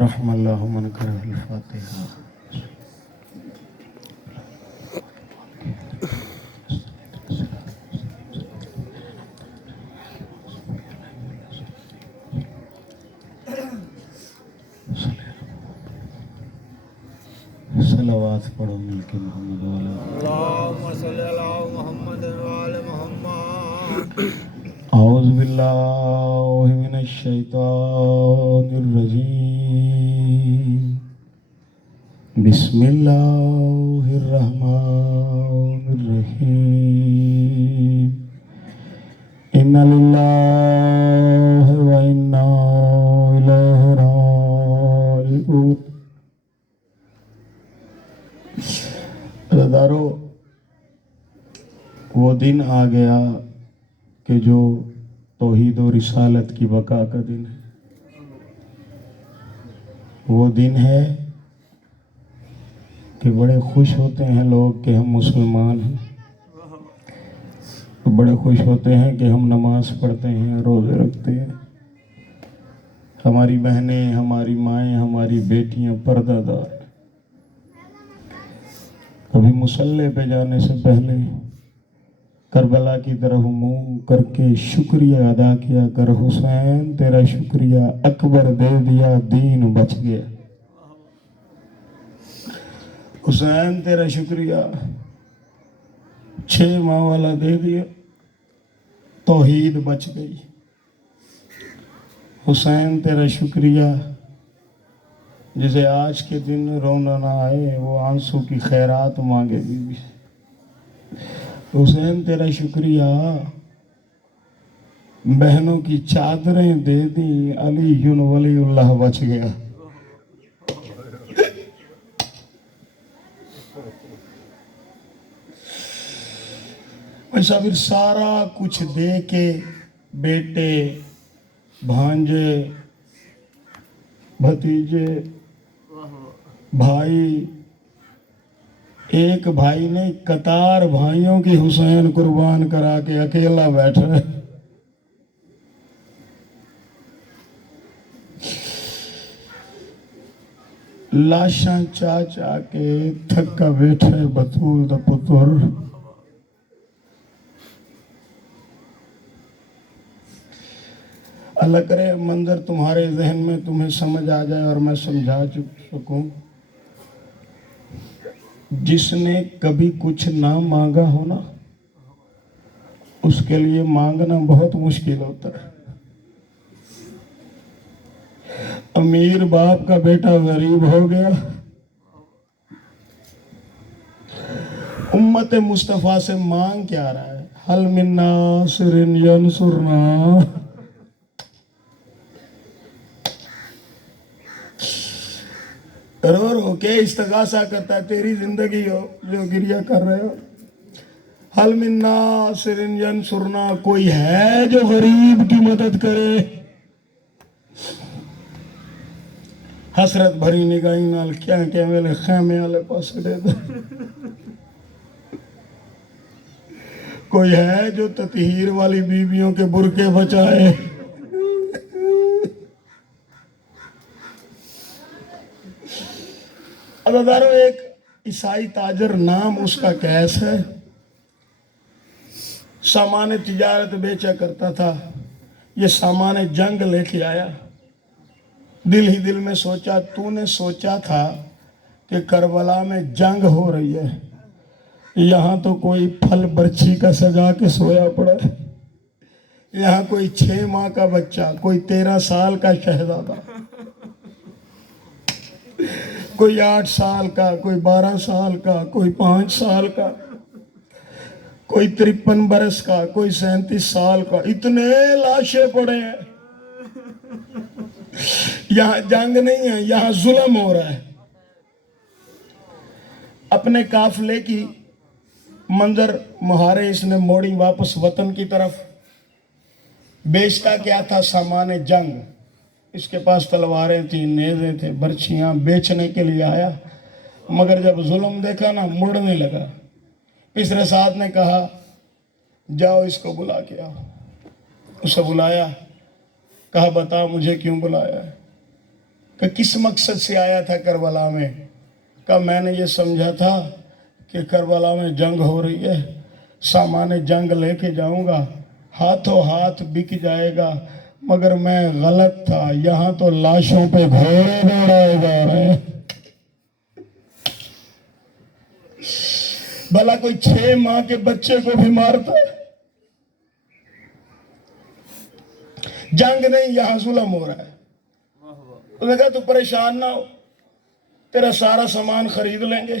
رحم اللہ من کرہ الفاتحہ. صلوات پڑھو مل کے محمد والا. اللهم صل على محمد وعلى محمد. اعوذ باللہ من الشیطان الرجیم. بسم اللہ الرحمن الرحیم. ان للہ و انا الیہ راجعون. عزادارو، وہ دن آ گیا کہ جو توحید و رسالت کی بقا کا دن ہے. وہ دن ہے کہ بڑے خوش ہوتے ہیں لوگ کہ ہم مسلمان ہیں. بڑے خوش ہوتے ہیں کہ ہم نماز پڑھتے ہیں، روزے رکھتے ہیں. ہماری بہنیں، ہماری مائیں، ہماری بیٹیاں پردہ دار. کبھی مصلی پہ جانے سے پہلے کربلا کی طرف منہ کر کے شکریہ ادا کیا کر، حسین تیرا شکریہ اکبر دے دیا دین بچ گیا. حسین تیرا شکریہ 6 ماہ والا دے دیا، توحید بچ گئی. حسین تیرا شکریہ جسے آج کے دن رونا نہ آئے وہ آنسو کی خیرات مانگے بی بی. حسین تیرا شکریہ بہنوں کی چادریں دے دیں، علی ولی اللہ بچ گیا. ایسا پھر سارا کچھ دے کے بیٹے، بھانجے، بھتیجے، بھائی، ایک بھائی نے قطار بھائیوں کی حسین قربان کرا کے اکیلا بیٹھا ہے. لاشاں چا چا کے تھکا بیٹھے بطول دا پتر. اللہ کرے منظر تمہارے ذہن میں تمہیں سمجھ آ جائے اور میں سمجھا سکوں. جس نے کبھی کچھ نہ مانگا ہو نا، اس کے لیے مانگنا بہت مشکل ہوتا ہے. امیر باپ کا بیٹا غریب ہو گیا، امت مصطفیٰ سے مانگ کیا رہا ہے؟ حل من ناصر ینصرنا. رو رو کے استغاثہ کرتا ہے، تیری زندگی ہو جو گریہ کر رہے ہو. حل من ناصر ینصرنا، کوئی ہے جو غریب کی مدد کرے؟ حسرت بھری نگاہی نال کیا میرے خیمے والے پاس دے دے. کوئی ہے جو تطہیر والی بیویوں کے برقع بچائے؟ عزادارو، ایک عیسائی تاجر، نام اس کا کیس ہے، سامان تجارت بیچا کرتا تھا. یہ سامان جنگ لے کے آیا. دل ہی دل میں سوچا، تو نے سوچا تھا کہ کربلا میں جنگ ہو رہی ہے، یہاں تو کوئی پھل برچھی کا سجا کے سویا پڑا ہے. یہاں کوئی 6 ماہ کا بچہ، کوئی 13 سال کا شہزادہ، کوئی 8 سال کا، کوئی 12 سال کا، کوئی 5 سال کا، کوئی 53 برس کا، کوئی 37 سال کا. اتنے لاشیں پڑے ہیں. یہاں جنگ نہیں ہے، یہاں ظلم ہو رہا ہے. اپنے قافلے کی منظر مہارے اس نے موڑی واپس وطن کی طرف. بیچتا کیا تھا؟ سامان جنگ. اس کے پاس تلواریں تھیں، نیزیں تھے، برچھیاں بیچنے کے لیے آیا. مگر جب ظلم دیکھا نا، مڑنے لگا. پسرے ساتھ نے کہا جاؤ اس کو بلا کے آؤ. اسے بلایا، کہا بتا مجھے کیوں بلایا ہے؟ کہ کس مقصد سے آیا تھا کربلا میں؟ کہ میں نے یہ سمجھا تھا کہ کربلا میں جنگ ہو رہی ہے، سامان جنگ لے کے جاؤں گا، ہاتھوں ہاتھ بک جائے گا، مگر میں غلط تھا، یہاں تو لاشوں پہ گھوڑے دوڑائے جا رہے ہیں۔ بھلا کوئی 6 ماہ کے بچے کو بھی مارتا ہے؟ جنگ نہیں، یہاں ظلم ہو رہا ہے۔ انہوں نے کہا تو پریشان نہ ہو، تیرا سارا سامان خرید لیں گے،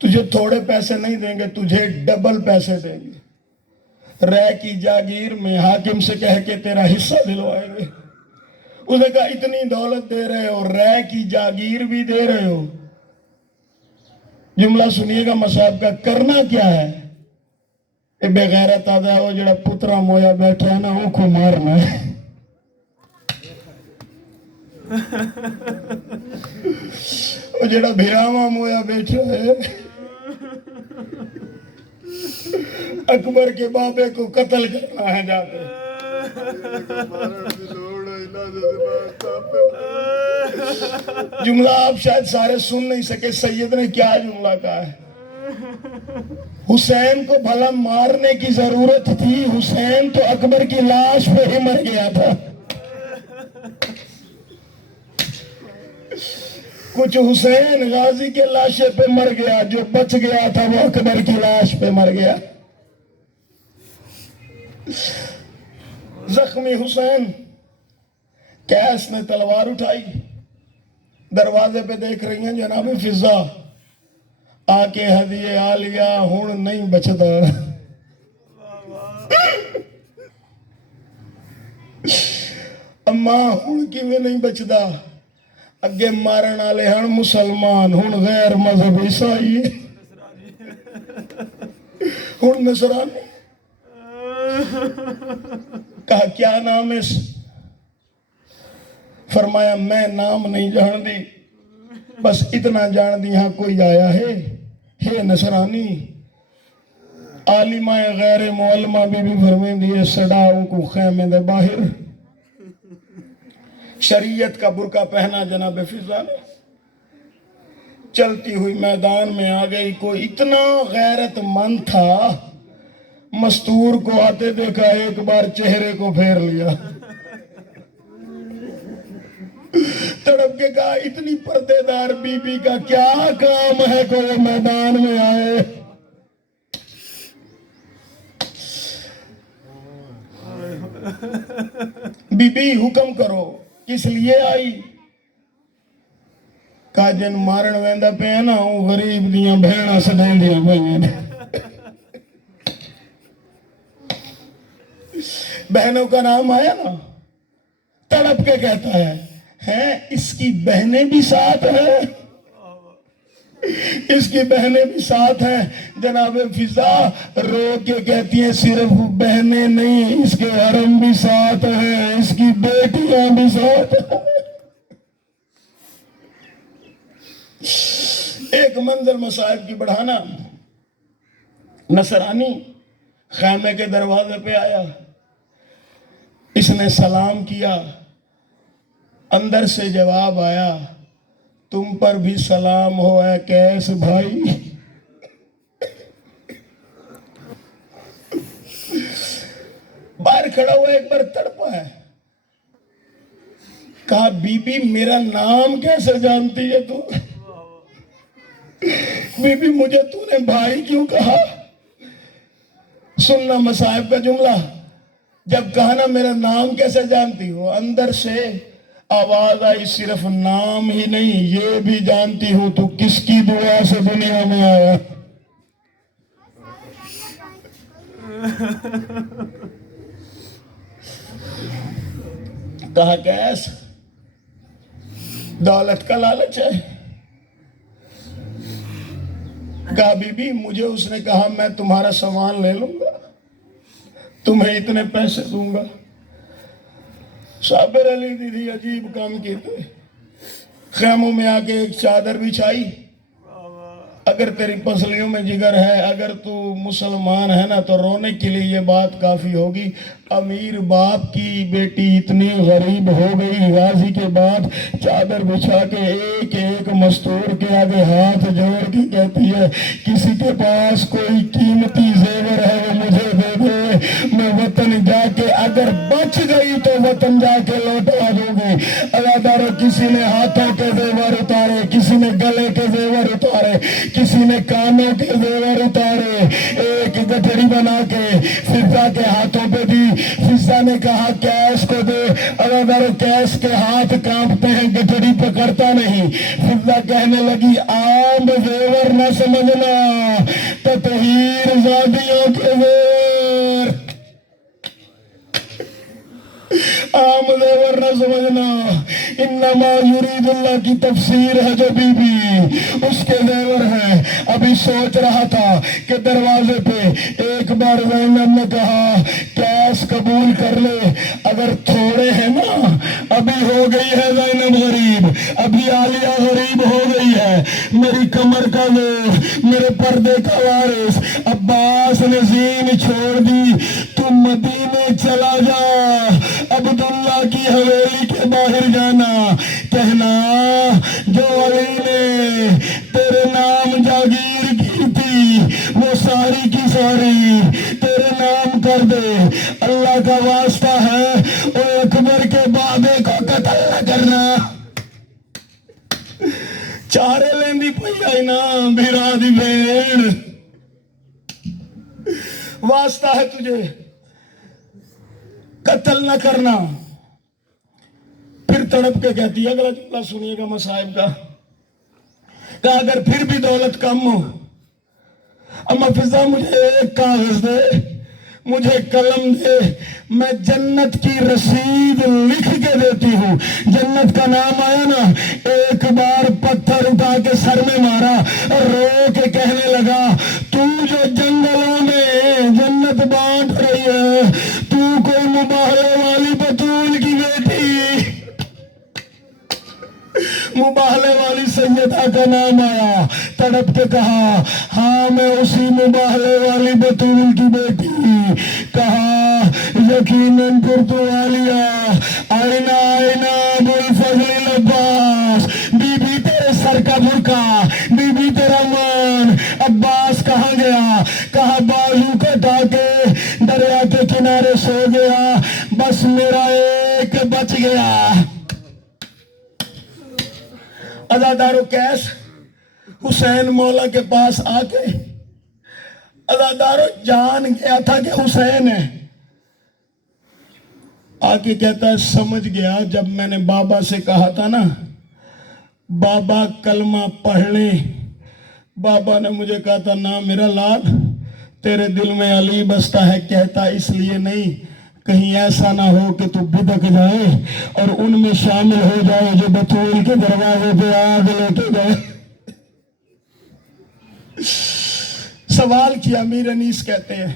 تجھے تھوڑے پیسے نہیں دیں گے، تجھے ڈبل پیسے دیں گے، رے کی جاگیر میں حاکم سے کہہ کے تیرا حصہ دلوائیں گے۔ اس نے کہا اتنی دولت دے رہے ہو، رے کی جاگیر بھی دے رہے ہو، جملہ سنیے گا مصعب کا، کرنا کیا ہے؟ اے بے غیرت آدھا ہے وہ جڑا پترا مویا بیٹھا ہے نا، وہ کو مارنا ہے۔ وہ جڑا بھیراما مویا بیٹھا ہے، اکبر کے بابے کو قتل کرنا ہے جا کے۔ جملہ آپ شاید سارے سن نہیں سکے، سید نے کیا جملہ کہا ہے؟ حسین کو بھلا مارنے کی ضرورت تھی، حسین تو اکبر کی لاش پہ ہی مر گیا تھا۔ کچھ حسین غازی کے لاشے پہ مر گیا، جو بچ گیا تھا وہ اکبر کی لاش پہ مر گیا۔ زخمی حسین، کیس نے تلوار اٹھائی، دروازے پہ دیکھ رہی ہیں جناب فضا، آ کے ہدیے آ لیا، ہون نہیں بچتا۔ اماں ہون کی میں نہیں بچتا، اگے مارن آلے ہن مسلمان، ہن غیر مذہب عیسائی، ہن نصرانی۔ کہا کیا نام ہے؟ فرمایا میں نام نہیں جان دی، بس اتنا جان دی ہاں کوئی آیا ہے نصرانی۔ عالمہ غیر معلمہ بھی فرمائیں دیئے سڑاؤں کو خیمے دے باہر۔ شریعت کا برقع پہنا جناب فضا نے، چلتی ہوئی میدان میں آ گئی۔ کوئی اتنا غیرت مند تھا، مستور کو آتے دیکھا، ایک بار چہرے کو پھیر لیا، تڑپ کے کہا اتنی پردے دار بی بی کا کیا کام ہے کہ وہ میدان میں آئے؟ بی بی حکم کرو، کس لیے آئی؟ کہا جن مارن ویندہ پہ ہے نا، وہ غریب دیاں بھیڑا سدیں دیاں بھیڑا۔ بہنوں کا نام آیا نا، تڑپ کے کہتا ہے اس کی بہنیں بھی ساتھ ہیں، اس کی بہنیں بھی ساتھ ہیں۔ جناب فضا رو کے کہتی ہیں صرف بہنیں نہیں، اس کے حرم بھی ساتھ ہیں، اس کی بیٹیاں بھی ساتھ ہیں۔ ایک منزل مصائب کی بڑھانا، نصرانی خیمے کے دروازے پہ آیا، اس نے سلام کیا، اندر سے جواب آیا تم پر بھی سلام ہو اے کیس بھائی۔ باہر کھڑا ہوا ایک بار تڑپا ہے، کہا بی بی میرا نام کیسے جانتی ہے تو؟ بی بی مجھے تو نے بھائی کیوں کہا؟ سننا مصائب کا جملہ، جب کہا نا میرا نام کیسے جانتی ہو، اندر سے آواز آئی صرف نام ہی نہیں یہ بھی جانتی ہوں تو کس کی دعا سے دنیا میں آیا۔ کہا کیس دولت کا لالچ ہے؟ کہا بی بی مجھے اس نے کہا میں تمہارا سامان لے لوں گا، تمہیں اتنے پیسے دوں گا۔ صابر علی دیدی عجیب کام کیتے، خیموں میں آ کے ایک چادر بچھائی، اگر تیری پسلیوں میں جگر ہے، اگر تو مسلمان ہے نا تو رونے کے لیے یہ بات کافی ہوگی۔ امیر باپ کی بیٹی اتنی غریب ہو گئی، غازی کے بعد چادر بچھا کے ایک ایک مستور کے آگے ہاتھ جوڑ کے کہتی ہے کسی کے پاس کوئی قیمتی زیور ہے وہ مجھے دے دے، میں وطن جا کے اگر بچ گئی تو وطن جا کے لوٹا دوں گی۔ ادادارو کسی نے ہاتھوں کے زیور اتارے، کسی نے گلے کے زیور اتارے، کسی نے کانوں کے زیور اتارے، ایک گٹھڑی بنا کے فضہ کے ہاتھوں پہ دی۔ فضہ نے کہا کیس کو دے، ادادارو کیس کے ہاتھ کانپتے ہیں، گٹھڑی پکڑتا نہیں۔ فضہ کہنے لگی عام زیور نہ سمجھنا، تطہیر زادیوں کے زیور، عام زیور نہ سمجھنا۔ انما یرید اللہ کی تفسیر ہے جو بی بی اس کے زیور ہیں۔ ابھی سوچ رہا تھا کہ دروازے پہ ایک بار زینب نے کہا کیس قبول کر لے، اگر تھوڑے ہیں نا، ابھی ہو گئی ہے زینب غریب، ابھی عالیہ غریب ہو گئی ہے، میری کمر کا زور، میرے پردے کا وارث عباس نے زین چھوڑ دی، تم مدینے چلا جا، عبداللہ کی حویلی کے باہر جانا، کہنا جو علی نے تیرے نام جاگیر کی تھی وہ ساری کی ساری تیرے نام کر دے، اللہ کا واسطہ ہے اے اکبر کے بابے کو قتل نہ کرنا۔ چارے لیندی پئی آئی نا بھیرا دی بھیڑ، واسطہ ہے تجھے قتل نہ کرنا۔ پھر تڑپ کے کہتی ہے، اگلا جملہ سنیے گا مصائب کا، کہ اگر پھر بھی دولت کم ہو، اما فضہ مجھے ایک کاغذ دے، مجھے قلم دے، میں جنت کی رسید لکھ کے دیتی ہوں۔ جنت کا نام آیا نا، ایک بار پتھر اٹھا کے سر میں مارا اور رو کے کہنے لگا تو جو جنگلوں میں جنت بانٹ رہی ہے، تو کوئی مباہلے والی بطول کی بیٹی، مباہلے والی سیدہ کا نام آیا، تڑپ کے کہا ہاں میں اسی مباہلے والی بطول کی بیٹی۔ کہا یقیناً پرتو عالیہ، آئینہ آئینہ ابوالفضل العباس، بی بی تیرے سر کا برقع، بی بی تیرا مان، عباس کہاں گیا؟ کہا بازو کٹا کے دریا کے کنارے سو گیا، بس میرا ایک بچ گیا۔ ادادارو کیس حسین مولا کے پاس آ کے ادادارو جان گیا تھا کہ حسین ہے، آ کے کہتا ہے سمجھ گیا جب میں نے بابا سے کہا تھا نا بابا کلمہ پڑھ لے، بابا نے مجھے کہا تھا نا میرا لال تیرے دل میں علی بستا ہے، کہتا اس لیے نہیں کہیں ایسا نہ ہو کہ تو بدک جائے اور ان میں شامل ہو جائے جو بطول کے دروازے پہ آگ لیتے گئے۔ سوال کیا، امیر انیس کہتے ہیں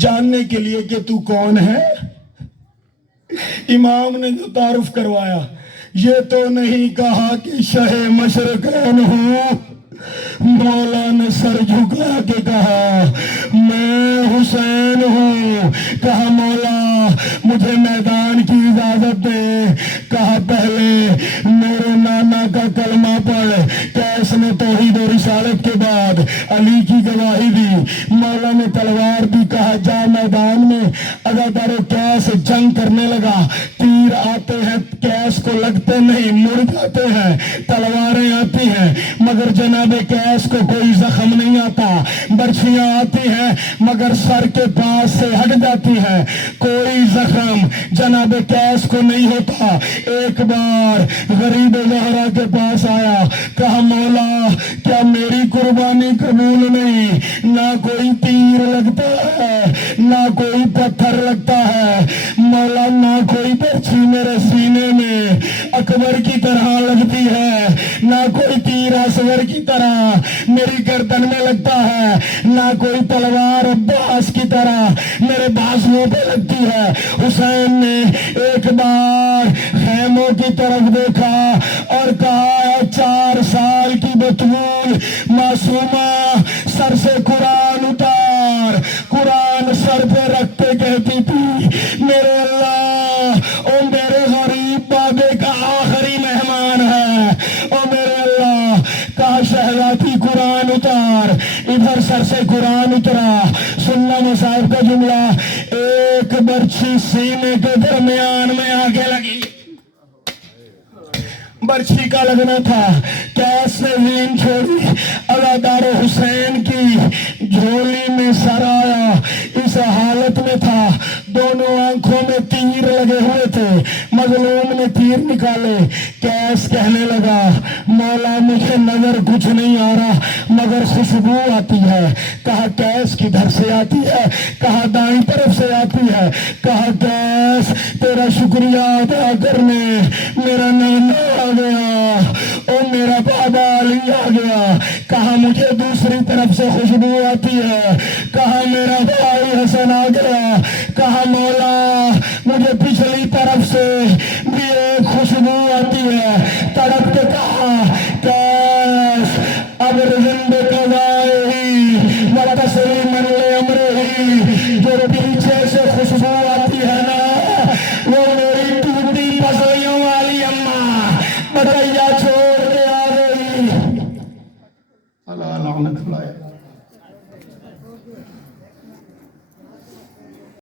جاننے کے لیے کہ تو کون ہے، امام نے جو تعارف کروایا یہ تو نہیں کہا کہ شہ مشرقین ہوں، مولا نے سر جھکا کے کہا میں حسین ہوں۔ کہا مولا مجھے میدان کی اجازت دے، کہا پہلے میرے نانا کا کلمہ پڑھ۔ کیس نے توحید و رسالت کے بعد علی کی گواہی دی، مولا نے تلوار دی، کہا جا میدان میں۔ ادادارو کیس جنگ کرنے لگا، تیر آتے ہیں کیس کو لگتے نہیں، مڑ جاتے ہیں، تلواریں آتی ہیں مگر جناب کیس کو کوئی زخم نہیں آتا، برچھیاں آتی ہیں مگر سر کے پاس سے ہٹ جاتی ہیں، کوئی زخم جناب کیس کو نہیں ہوتا۔ ایک بار غریب زہرا کے پاس آیا، کہا مولا کیا میری قربانی قبول نہیں؟ نہ کوئی تیر لگتا ہے نہ کوئی پتھر لگتا ہے مولا، نہ کوئی برچھی میرے سینے میں اکبر کی طرح لگتی ہے، نہ کوئی تیر اصغر کی طرح میری گردن میں لگتا ہے، نہ کوئی تلوار عباس کی طرح میرے بازوؤں پہ لگتی ہے۔ حسین نے ایک بار خیموں کی طرف دیکھا اور کہا 4 سال کی بتول معصومہ سر سے قرآن اتار. قرآن سر پہ رکھ کے کہتی تھی میرے اللہ او میرے غریب بابے کا آخری مہمان ہے, او میرے اللہ. کہا شہزادی قرآن اتار. ادھر سر سے قرآن اترا. سننا مصاحب کا جملہ, ایک برچھی سینے کے درمیان میں آ کے لگی. برچھی کا لگنا تھا. کیس نے زین چھوڑی, عزادار حسین کی جھولی میں سر آیا. اس حالت میں تھا, دونوں آنکھوں میں تیر لگے ہوئے تھے. مظلوم نے تیر نکالے. کیس کہنے لگا مولا مجھے نظر کچھ نہیں آ رہا مگر خوشبو آتی ہے. کہا کیس کدھر سے آتی ہے؟ کہا دائیں طرف سے آتی ہے. کہا کیس تیرا شکریہ ادا کرنے میرا نانا آ گیا, او میرا بابا علی آ گیا. کہا مجھے دوسری طرف سے خوشبو آتی ہے. کہا میرا بھائی حسن آ گیا. کہا مولا مجھے پچھلی طرف سے بھی ایک خوشبو آتی ہے. تڑپ کے کہا کیس اب رزن بے قضائے وتسلیما لامرہ, جو پیچھے سے خوشبو آتی ہے نا وہ میری ٹوٹی پسلیوں والی اماں بٹیا چھوڑ کے آ گئی. اللہ لعنت اللہ.